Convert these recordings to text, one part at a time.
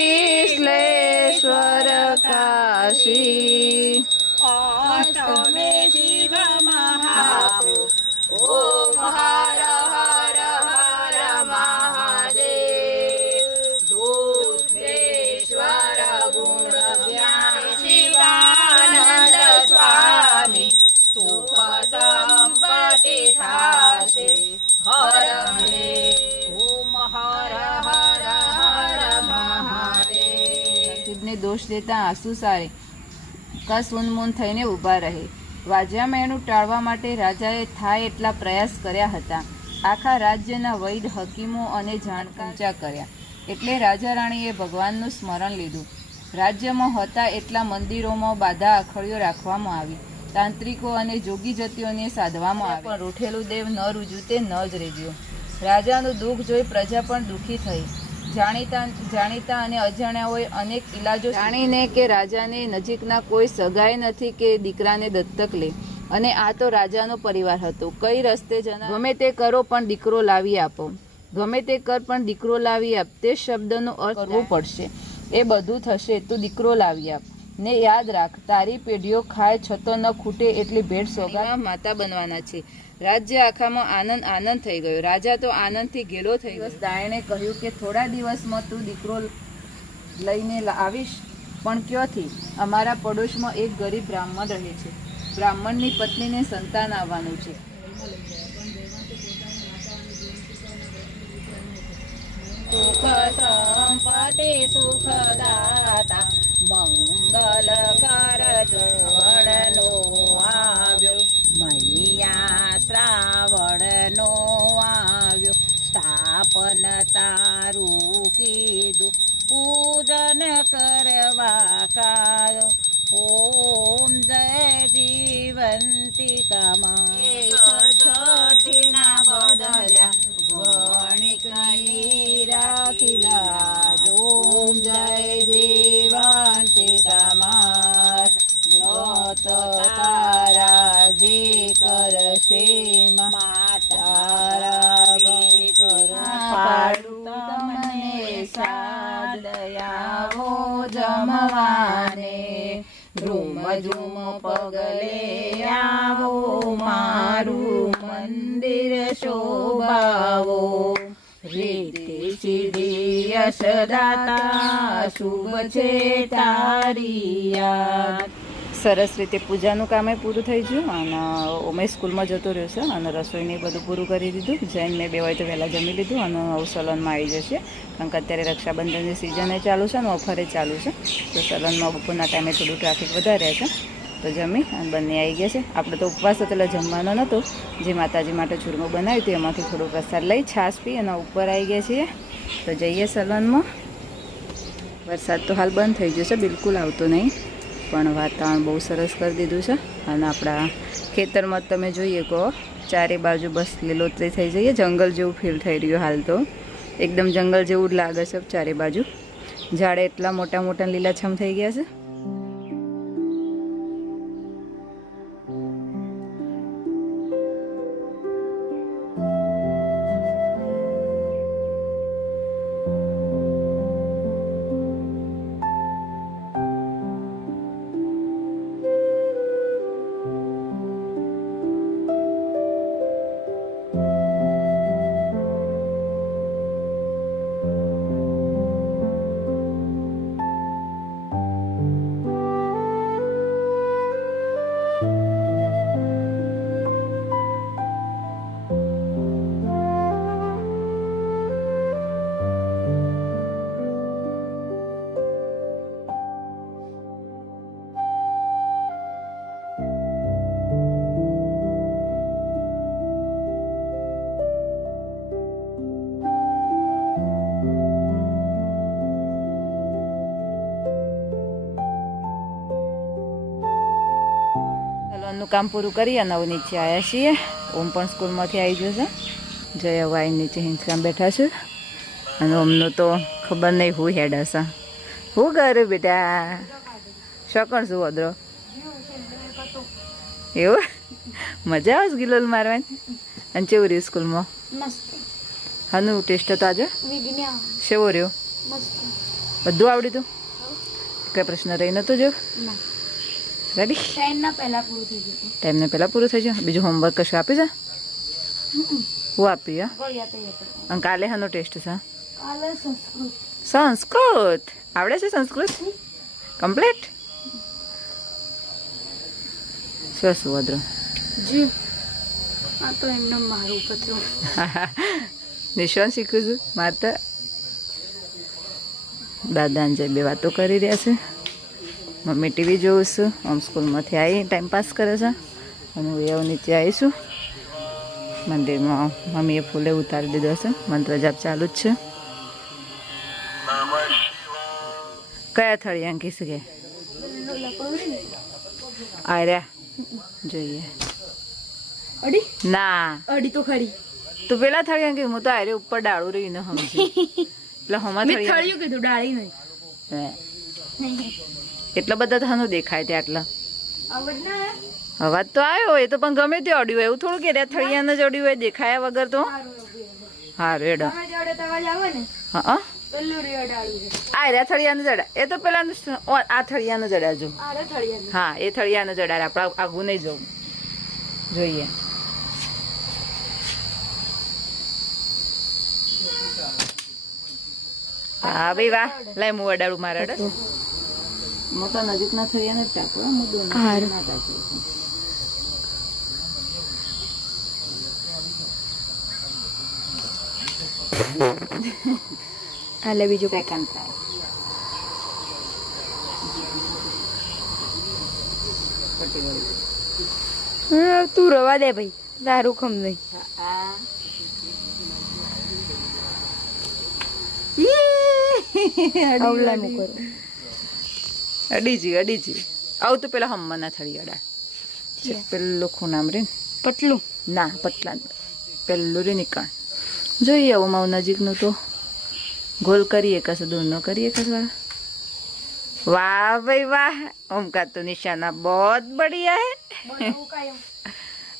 વિશ્લેશ્વર કાશી અષ્ટમે શિવ મહાપ્રભુ ઓમ હર હર હર મહાદેવ ધૂતેશ્વર ગુણ જ્ઞાન શિવાનંદ સ્વામી સુખ સંપત્તિ થાશે હર હરે ઓમ હર હર હર મહાદેવ શિવને દોષ દેતા આંસુ સારે કસુનમુન થઈને ઊભા રહે. વાજ્યામેણું ટાળવા માટે રાજાએ થાય એટલા પ્રયાસ કર્યા હતા. આખા રાજ્યના વૈદ હકીમો અને જાણકાર કર્યા એટલે રાજા રાણીએ ભગવાનનું સ્મરણ લીધું. રાજ્યમાં હતા એટલા મંદિરોમાં બાધા અખડીઓ રાખવામાં આવી. તાંત્રિકો અને જોગી જતીઓને સાધવામાં આવી, પણ રૂઠેલું દેવ ન રૂજ્યું તે ન જ રેજ્યું. રાજાનું દુઃખ જોઈ પ્રજા પણ દુઃખી થઈ. જાણીતા અને અજાણ્યાઓએ અનેક ઇલાજો જાણીને કે રાજાને નજીકના કોઈ સગાઈ નથી કે દીકરાને દત્તક લે, અને આ તો રાજાનો પરિવાર હતો. કઈ રસ્તે જના ગમે તે કરો પણ દીકરો લાવી આપો, ગમે તે કર પણ દીકરો લાવી આપ, તે શબ્દનો અર્થ કરવો પડશે. એ બધું થશે, તું દીકરો લાવી આપ ને યાદ રાખ, તારી પેઢીઓ ખાય છતો ન ખૂટે એટલી ભેટ સોગાદ માતા બનવાના છે. રાજ્ય આખામાં આનંદ આનંદ થઈ ગયો. રાજા તો આનંદથી ઘેલો થઈ ગયો. દાયણે કહ્યું કે થોડા દિવસમાં તું દીકરો લઈને આવીશ, પણ ક્યોથી? અમારા પડોશમાં એક ગરીબ બ્રાહ્મણ રહે છે. બ્રાહ્મણની પત્નીને સંતાન આવવાનું છે. સુખ સંપત્તિ સુખદાતા મંગલ કર જોડનો આવ્યો, મૈયા શ્રાવણનો આવ્યો. સ્થાપન તારું કીધું, પૂજન કરવા કાયો. ઓમ જય જીવંતિકામાં છઠીના બદલ્યા વણિકની રાખીલા. ઓમ જય જીવંતિકામાં વ્રત તારા જે કરશે માતારા કર પાડું તમને સાદયાવો જમવાને. રૂમ ઝૂમ પગલે આવો, મારું મંદિર શોભાવો. રીતિ સીધી યશદાતા શુભ છે તારી યાદ. સરસ રીતે પૂજાનું કામે પૂરું થઈ ગયું અને ઉમેશ સ્કૂલમાં જતો રહ્યો છે અને રસોઈને બધું પૂરું કરી દીધું. જઈને મેં બે વાગે તો વહેલા જમી લીધું અને હવે સલનમાં આવી જશે, કારણ કે અત્યારે રક્ષાબંધનની સિઝને ચાલુ છે અને ઓફરે ચાલુ છે, તો સલનમાં બપોરના ટાઈમે થોડું ટ્રાફિક વધારે છે. તો જમી અને બંને આવી ગયા છે. આપણે તો ઉપવાસ હતો એટલે જમવાનો નહોતો, જે માતાજી માટે ચૂરમું બનાવ્યું હતું એમાંથી થોડું પ્રસાદ લઈ છાશ પી અને ઉપર આવી ગયા છીએ. તો જઈએ સલનમાં. વરસાદ તો હાલ બંધ થઈ ગયો છે, બિલકુલ આવતો નહીં, પણ વાતાવરણ બહુ સરસ કરી દીધું છે. અને આપણા ખેતરમાં તમે જોઈએ કહો ચારે બાજુ બસ લીલોતરી થઈ જઈએ, જંગલ જેવું ફીલ થઈ રહ્યું. હાલ તો એકદમ જંગલ જેવું જ લાગે છે. ચારે બાજુ ઝાડ એટલા મોટા મોટા લીલાછમ થઈ ગયા છે. સલૂનનું કામ પૂરું કરી અને હવે નીચે આવ્યા છીએ. ઓમ પણ સ્કૂલમાંથી આવી ગયો છે. જય હવે આવીને નીચે હિંચકામ બેઠા છે અને ઓમનું તો ખબર નહીં હું હેડ હશે. હું કરું બેટા? શકણ શું અદરો એવું? મજા આવે ગિલોલ મારવાની? અને કેવું રહ્યું સ્કૂલમાં? હાનું ટેસ્ટ હતો આજે? શેવો રહ્યો? બધું આવડ્યું તું? કઈ પ્રશ્ન રહી નતો જો? ના રેડી? ટાઈમના પહેલા પૂરું થઈ ગયું ટાઈમને પહેલાં પૂરું થઈ જાય. બીજું હોમવર્ક કશું આપી છે? હું આપી હા? અને કાલે શાનો ટેસ્ટ છે? કાલે સંસ્કૃત સંસ્કૃત આવડે છે? સંસ્કૃત કમ્પ્લીટ? શું સુભદ્ર? જી આ તો એમને મારું પત્યું નિશાન શીખું છું માતા દાદા ને બે વાતો કરી રહ્યા છે. મમ્મી ટીવી જોઉં છું. હોમ સ્કૂલમાંથી આવી ટાઈમ પાસ કરે છે. અને હું એવું નીચે આવીશું મંદિરમાં. મમ્મીએ ફૂલે ઉતારી દીધો છે. મંત્ર જાપ ચાલુ જ છે. કયા થળી અંકી છે કે આર્યા જોઈએ? અડી ના અડી તો ખરી તું પેલા થળી અંકી. હું તો આર્ય ઉપર ડાળું રહી ને સમજી એટલે હમણાં મેં થળી થળિયું કીધું ડાળી નહીં એટલા બધા થાનું દેખાય તે આટલા આવડ ના અવાજ તો આવ્યો એ તો પણ ગમે તે અડ્યું હોય એવું થોડું કે થળિયાને જ અડ્યું હોય દેખાયા વગર તો. હા રેડ તમે જોડે તમારે આવે ને હા પેલું રિયો ડાળું છે આ રહ્યા થળિયાને જડા એ તો પેલા આ થળિયાને જડાજો. આરે થળિયા હા એ થળિયાને જડારે આપણે આગું નહીં જવું જોઈએ. હા ભાઈ વાહ લાય હું અડાડું મારા અડે મોટા નજીકના થળિયાને જ ટાકો મુદ્દો ના ટાકો. હાલે બીજું સેકન્ડ ટ્રાય. તું રવા દે ભાઈ તારું ખમ નહીં અવલાનું કરું અડીજી આવું તો પેલા હમ્માના થળી અડા પેલું ખૂનામ રે પતલું ના પતલા પેલું રે નીકળ જોઈએ આવું મારું નજીકનું તો ગોલ કરીએ કશે દૂર ન કરીએ કશે. વાહ ભાઈ વાહ ઓમકાર તો નિશાના बहुत बढ़िया है.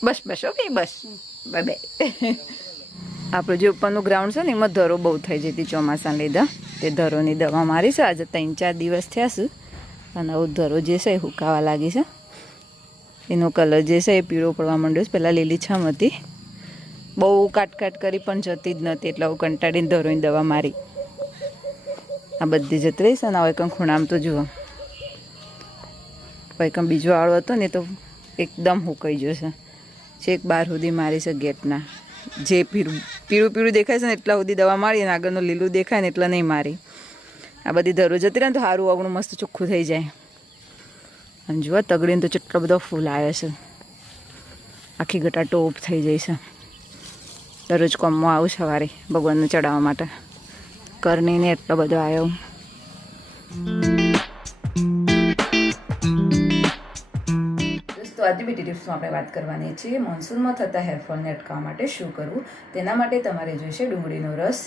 બસ બસ ઓકે બસ બાય બાય. આપણું જે ઉપરનું ગ્રાઉન્ડ છે ને એમાં ધરો બહુ થઈ જતી ચોમાસાને લીધે. તે ધરોની દવા મારી છે આજે 3-4 દિવસ થયા છે. અને આવું ધરો જે છે એ હુકાવા લાગી છે. એનો કલર જે છે એ પીળો પડવા માંડ્યો છે. પહેલાં લીલીછમ હતી બહુ કાટ કરી પણ જતી જ નથી એટલે હું કંટાળીને ધરોની દવા મારી. આ બધી જતી રહીશ અને હવે કંઈ ખૂણામ તો જુઓ પછી કંઈ બીજો આળો હતો ને તો એકદમ હુકાઈ જશે. છેક બહાર સુધી મારી છે ગેટના જે પીળું દેખાય છે ને એટલા સુધી દવા મારી અને આગળનું લીલું દેખાય ને એટલા નહીં મારી. આ બધી ધરો જતી રહે ને તો સારું આગળનું મસ્ત ચોખ્ખું થઈ જાય. અને જુઓ તગડીને તો કેટલો બધો ફૂલ આવ્યો છે. આખી ગટા ટોપ થઈ જાય છે. દરરોજ કોમમાં આવું સવારે ભગવાનને ચડાવવા માટે. કરણીને એટલો બધો આવ્યો. દોસ્તો આજની બીટી ટિપ્સમાં આપણે વાત કરવાની છીએ મોન્સૂનમાં થતા હેરફોલને અટકાવવા માટે શું કરવું. તેના માટે તમારે જોઈશે ડુંગળીનો રસ,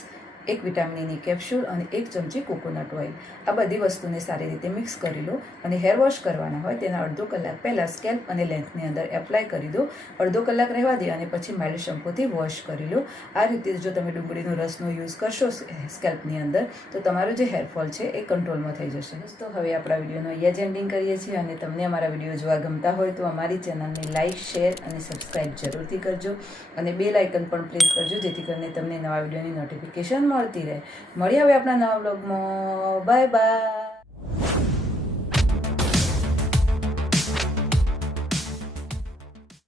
1 વિટામિનની કેપ્સ્યુલ અને 1 ચમચી કોકોનટ ઓઇલ. આ બધી વસ્તુને સારી રીતે મિક્સ કરી લો અને હેર વોશ કરવાના હોય તેના અડધો કલાક પહેલાં સ્કેલ્પ અને લેન્થની અંદર એપ્લાય કરી દો. અડધો કલાક રહેવા દે અને પછી માઇલ્ડ શેમ્પૂથી વોશ કરી લો. આ રીતે જો તમે ડુંગળીનો રસનો યુઝ કરશો સ્કેલ્પની અંદર તો તમારો જે હેરફોલ છે એ કંટ્રોલમાં થઈ જશે. દોસ્તો હવે આપણા વિડીયોનો અહીંયા જ એન્ડિંગ કરીએ છીએ અને તમને અમારા વિડીયો જોવા ગમતા હોય તો અમારી ચેનલને લાઇક, શેર અને સબસ્ક્રાઈબ જરૂરથી કરજો અને બેલ આઇકન પણ પ્રેસ કરજો જેથી કરીને તમને નવા વિડીયોની નોટિફિકેશન મળતી રહે. મળીએ હવે આપણા નવા બ્લોગમાં. Bye bye.